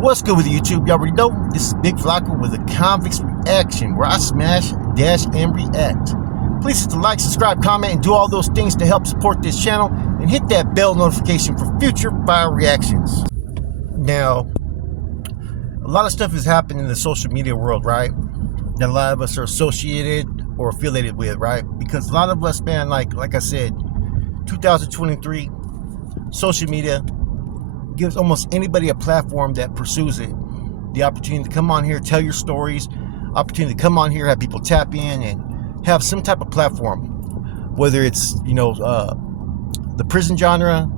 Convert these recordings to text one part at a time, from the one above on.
What's good with YouTube? You already know this is Big Flocka with a Convicts Reaction, where I smash, dash, and react. Please hit the like, subscribe, comment, and do all those things to help support this channel, and hit that bell notification for future fire reactions. Now, a lot of stuff has happened in the social media world, right? That a lot of us are associated or affiliated with, right? Because a lot of us, man, like I said, 2023, social media gives almost anybody a platform that pursues it. The opportunity to come on here, tell your stories, opportunity to come on here, have people tap in and have some type of platform. Whether it's, the prison genre,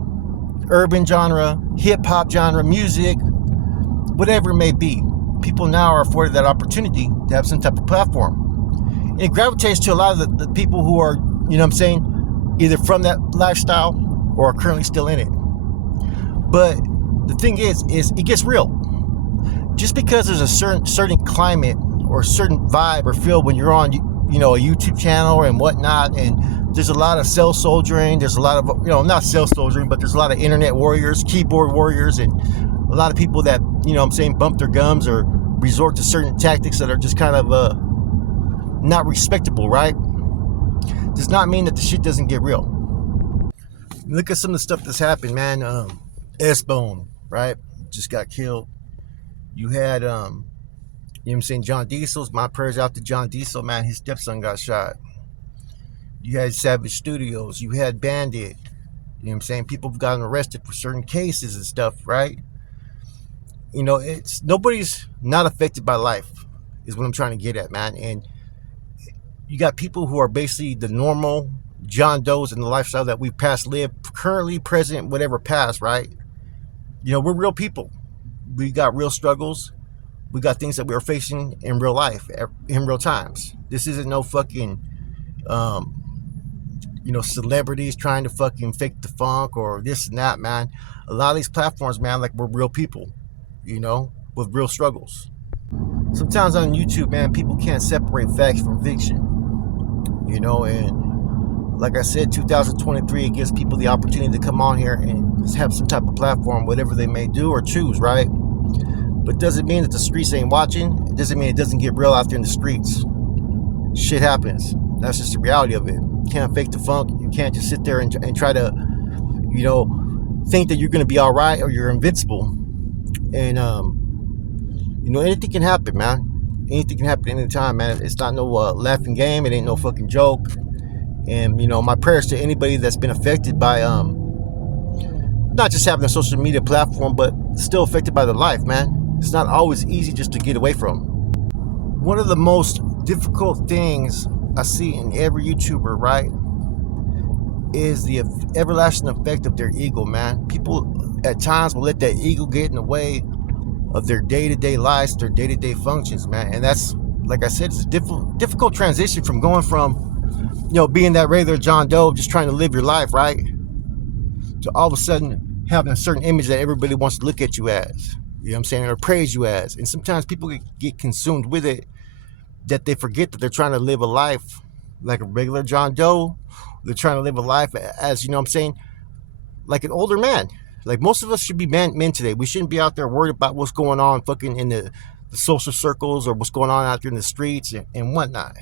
urban genre, hip hop genre, music, whatever it may be. People now are afforded that opportunity to have some type of platform. And it gravitates to a lot of the people who are, either from that lifestyle or are currently still in it. But the thing is it gets real. Just because there's a certain climate or a certain vibe or feel when you're on, a YouTube channel and whatnot, and there's a lot of cell soldiering, there's a lot of, not cell soldiering, but there's a lot of internet warriors, keyboard warriors, and a lot of people that, bump their gums or resort to certain tactics that are just kind of not respectable, right? Does not mean that the shit doesn't get real. Look at some of the stuff that's happened, man. S-Bone, right? Just got killed. You had, John Diesel's. My prayers out to John Diesel, man. His stepson got shot. You had Savage Studios. You had Bandit. People have gotten arrested for certain cases and stuff, right? Nobody's not affected by life, is what I'm trying to get at, man. And you got people who are basically the normal John Does in the lifestyle that we've live, currently, present, whatever past, right? We're real people. We got real struggles. We got things that we're facing in real life, in real times. This isn't no fucking, celebrities trying to fucking fake the funk or this and that, man. A lot of these platforms, man, like, we're real people, with real struggles. Sometimes on YouTube, man, people can't separate facts from fiction, and like I said, 2023, it gives people the opportunity to come on here and have some type of platform, whatever they may do or choose, right? But doesn't mean that the streets ain't watching. It doesn't mean it doesn't get real out there in the streets. Shit happens. That's just the reality of it. You can't fake the funk. You can't just sit there and try to, think that you're going to be all right or you're invincible. And, anything can happen, man. Anything can happen anytime, man. It's not no laughing game. It ain't no fucking joke. And, my prayers to anybody that's been affected by, not just having a social media platform, but still affected by their life, man. It's not always easy just to get away from. One of the most difficult things I see in every YouTuber, right, is the everlasting effect of their ego, man. People at times will let that ego get in the way of their day-to-day lives, their day-to-day functions, man. And that's, like I said, it's a difficult transition from going from, being that regular John Doe, just trying to live your life, right, to all of a sudden having a certain image that everybody wants to look at you as, or praise you as. And sometimes people get consumed with it, that they forget that they're trying to live a life like a regular John Doe. They're trying to live a life as, like an older man. Like, most of us should be men today. We shouldn't be out there worried about what's going on fucking in the social circles or what's going on out there in the streets and whatnot.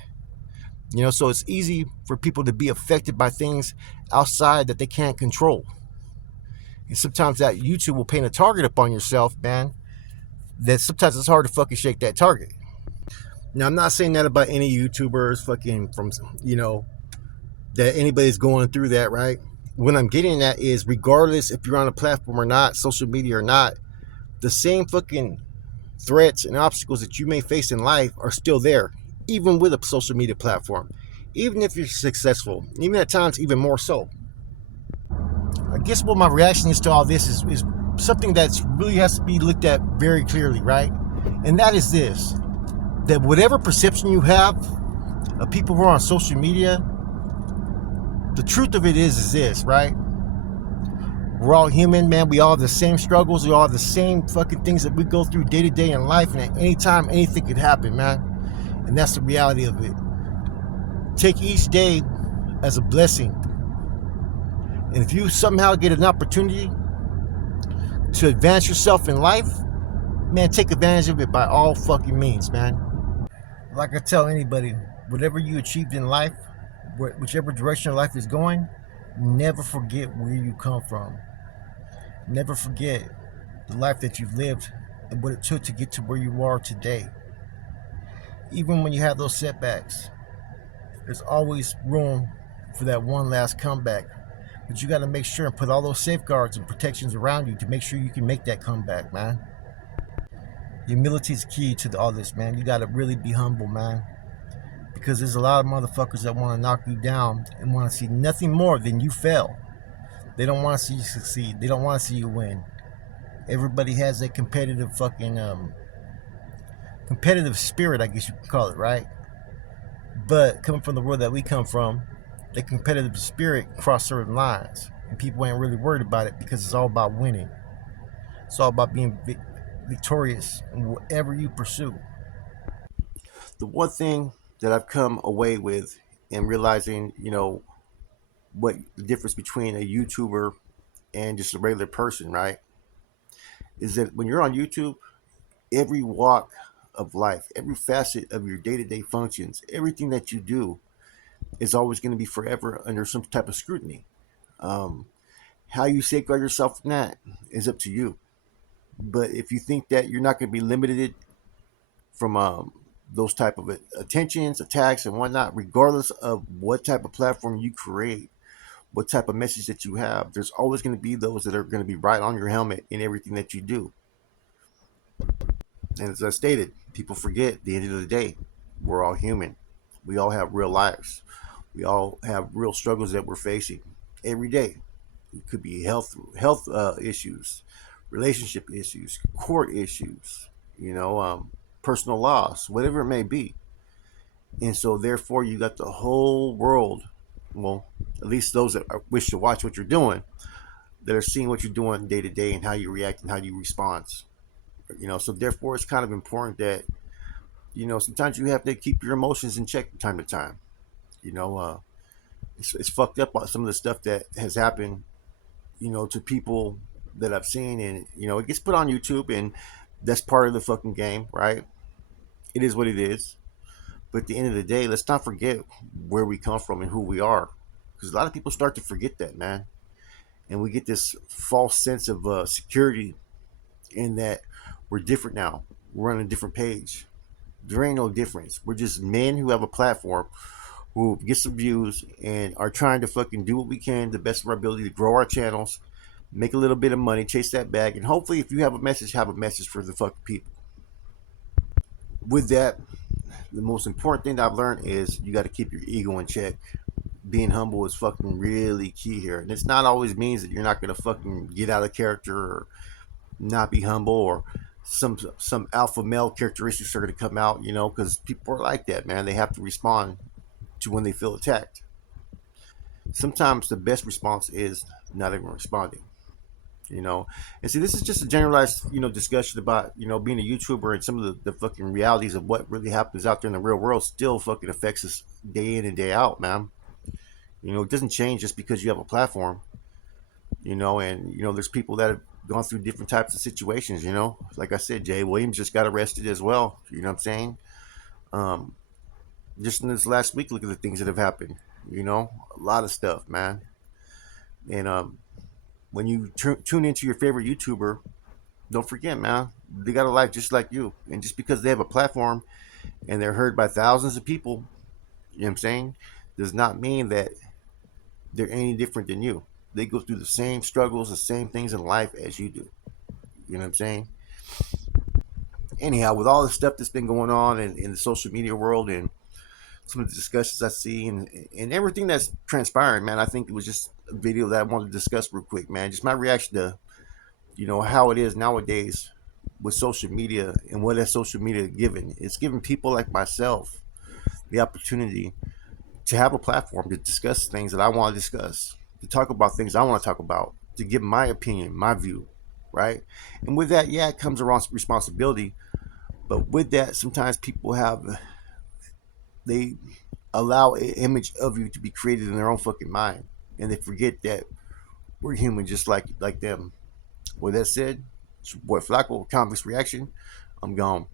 So it's easy for people to be affected by things outside that they can't control. And sometimes that YouTube will paint a target upon yourself, man, that sometimes it's hard to fucking shake that target. Now, I'm not saying that about any YouTubers fucking from, that anybody's going through that, right? What I'm getting at is, regardless if you're on a platform or not, social media or not, the same fucking threats and obstacles that you may face in life are still there, even with a social media platform, even if you're successful, even at times even more so. I guess what my reaction is to all this is something that's really has to be looked at very clearly, right? And that is this, that whatever perception you have of people who are on social media, the truth of it is this, right? We're all human, man. We all have the same struggles. We all have the same fucking things that we go through day to day in life. And at any time, anything could happen, man. And that's the reality of it. Take each day as a blessing. And if you somehow get an opportunity to advance yourself in life, man, take advantage of it by all fucking means, man. Like I tell anybody, whatever you achieved in life, whichever direction life is going, never forget where you come from. Never forget the life that you've lived and what it took to get to where you are today. Even when you have those setbacks, there's always room for that one last comeback. But you got to make sure and put all those safeguards and protections around you to make sure you can make that comeback, man. Humility is key to all this, man. You got to really be humble, man. Because there's a lot of motherfuckers that want to knock you down and want to see nothing more than you fail. They don't want to see you succeed. They don't want to see you win. Everybody has a competitive spirit, I guess you could call it, right? But coming from the world that we come from, the competitive spirit cross certain lines, and people ain't really worried about it because it's all about winning. It's all about being victorious in whatever you pursue. The one thing that I've come away with and realizing, what the difference between a YouTuber and just a regular person, right? Is that when you're on YouTube, every walk of life, every facet of your day to day functions, everything that you do is always going to be forever under some type of scrutiny. Um, how you safeguard yourself from that is up to you. But if you think that you're not going to be limited from those type of attentions, attacks, and whatnot, regardless of what type of platform you create, what type of message that you have, there's always going to be those that are going to be right on your helmet in everything that you do. And as I stated, people forget at the end of the day, we're all human. We all have real lives. We all have real struggles that we're facing every day. It could be health issues, relationship issues, court issues, personal loss, whatever it may be. And so, therefore, you got the whole world. Well, at least those that wish to watch what you're doing, that are seeing what you're doing day to day and how you react and how you respond. So therefore, it's kind of important that sometimes you have to keep your emotions in check from time to time. You know, it's fucked up some of the stuff that has happened. To people that I've seen, and it gets put on YouTube, and that's part of the fucking game, right? It is what it is. But at the end of the day, let's not forget where we come from and who we are, because a lot of people start to forget that, man, and we get this false sense of security in that we're different now. We're on a different page. There ain't no difference. We're just men who have a platform, who get some views and are trying to fucking do what we can, the best of our ability to grow our channels, make a little bit of money, chase that bag, and hopefully, if you have a message for the fucking people. With that, the most important thing that I've learned is you got to keep your ego in check. Being humble is fucking really key here, and it's not always means that you're not gonna fucking get out of character or not be humble, or some alpha male characteristics are gonna come out, because people are like that, man. They have to respond to when they feel attacked. Sometimes the best response is not even responding. And see, this is just a generalized discussion about being a YouTuber, and some of the fucking realities of what really happens out there in the real world still fucking affects us day in and day out, man. It doesn't change just because you have a platform. And there's people that have gone through different types of situations. Like I said, Jay Williams just got arrested as well. You know what I'm saying? um just in this last week, look at the things that have happened. A lot of stuff, man. And when you tune into your favorite YouTuber, don't forget, man, they got a life just like you. And just because they have a platform and they're heard by thousands of people, you know what I'm saying, does not mean that they're any different than you. They go through the same struggles, the same things in life as you do. You know what I'm saying? Anyhow, with all the stuff that's been going on in the social media world, and some of the discussions I see, and everything that's transpiring, man, I think it was just a video that I wanted to discuss real quick, man. Just my reaction to, how it is nowadays with social media and what has social media given. It's given people like myself the opportunity to have a platform to discuss things that I want to discuss, to talk about things I want to talk about, to give my opinion, my view, right? And with that, yeah, it comes around responsibility. But with that, sometimes people they allow an image of you to be created in their own fucking mind, and they forget that we're human just like them. With that said, It's your boy Flacco, Convicts Reaction. I'm gone.